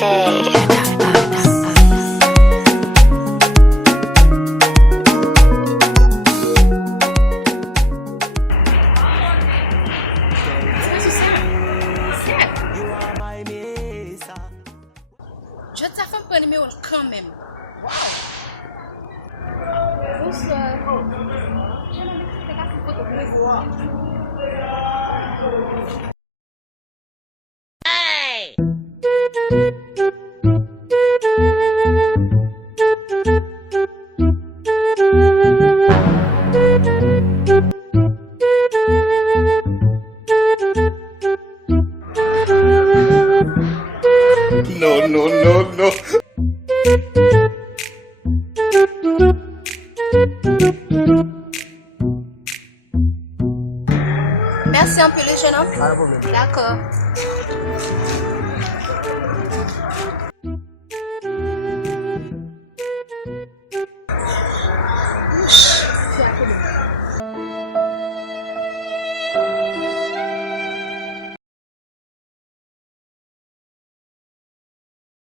Je te fais un numéro quand même. Wow. Bonsoir. Hey! No, no, no, no. Merci un peu le jeune homme. Pas de problème. D'accord.